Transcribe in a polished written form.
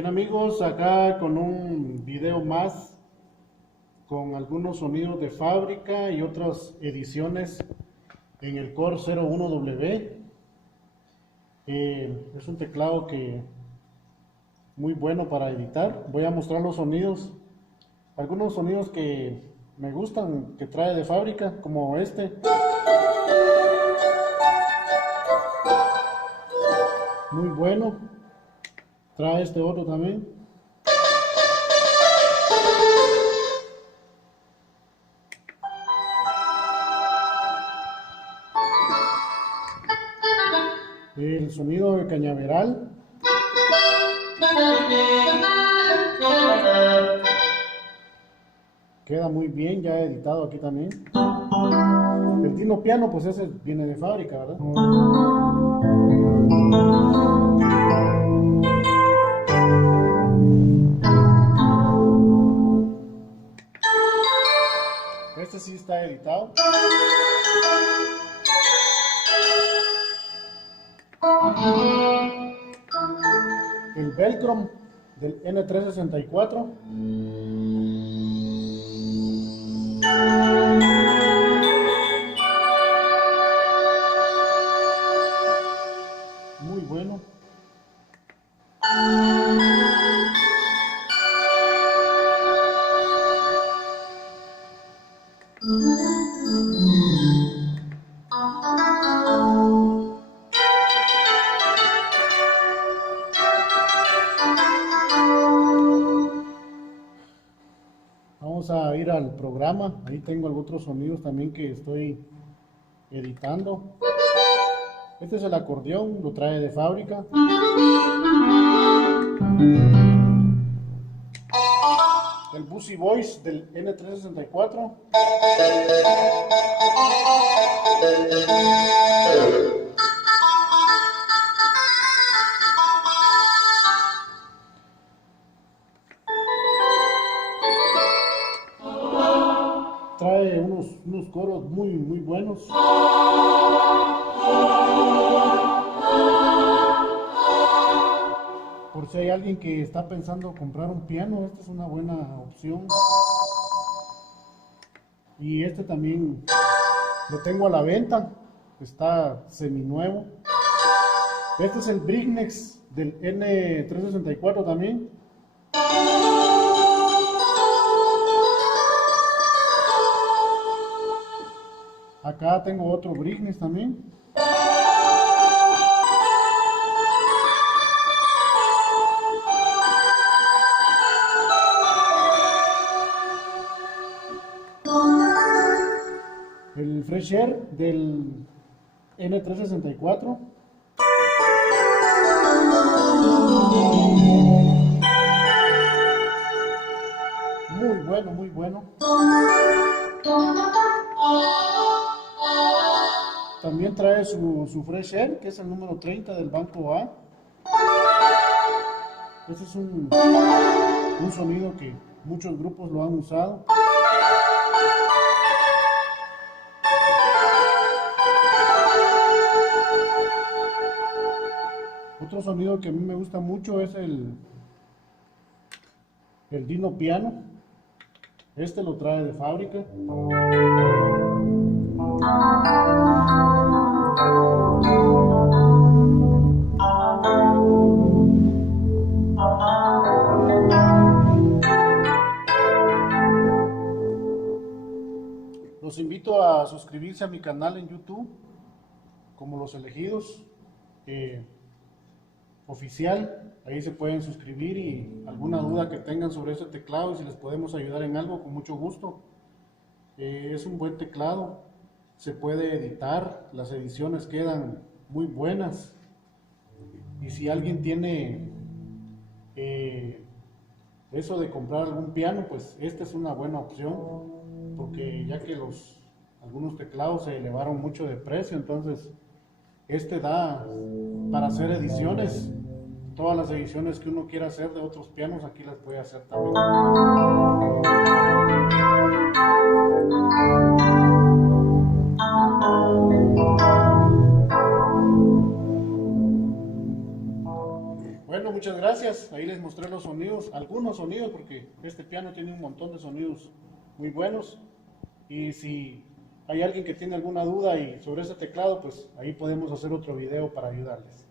Bien amigos, acá con un video más con algunos sonidos de fábrica y otras ediciones en el Core 01W. Es un teclado que muy bueno para editar. Voy a mostrar los sonidos, algunos sonidos que me gustan que trae de fábrica, como este, muy bueno. Trae este otro también. El sonido de cañaveral. Queda muy bien, ya editado aquí también. El Dino Piano, pues ese viene de fábrica, ¿verdad? Este sí está editado. El Velcro del N364. Muy bueno. Vamos a ir al programa. Ahí tengo otros sonidos también que estoy editando. Este es el acordeón, lo trae de fábrica. El Busy Voice del N364. Trae unos coros muy buenos. Por si hay alguien que está pensando comprar un piano, esta es una buena opción. Y este también lo tengo a la venta, está seminuevo. Este es el Brignex del N364 también. Acá tengo otro Brignex también. El Fresh Air del N364. Muy bueno, muy bueno. También trae su Fresh Air, que es el número 30 del banco A. Este es un sonido que muchos grupos lo han usado. Otro sonido que a mí me gusta mucho es el Dino Piano. Este lo trae de fábrica. Los invito a suscribirse a mi canal en YouTube, como Los Elegidos Oficial. Ahí se pueden suscribir y alguna duda que tengan sobre este teclado y si les podemos ayudar en algo, con mucho gusto. Es un buen teclado, se puede editar, las ediciones quedan muy buenas. Y si alguien tiene eso de comprar algún piano, pues esta es una buena opción, porque ya que algunos teclados se elevaron mucho de precio, entonces este da para hacer ediciones. Todas las ediciones que uno quiera hacer de otros pianos, aquí las puede hacer también. Bueno, muchas gracias. Ahí les mostré los sonidos, algunos sonidos, porque este piano tiene un montón de sonidos muy buenos. Y si hay alguien que tiene alguna duda y sobre ese teclado, pues ahí podemos hacer otro video para ayudarles.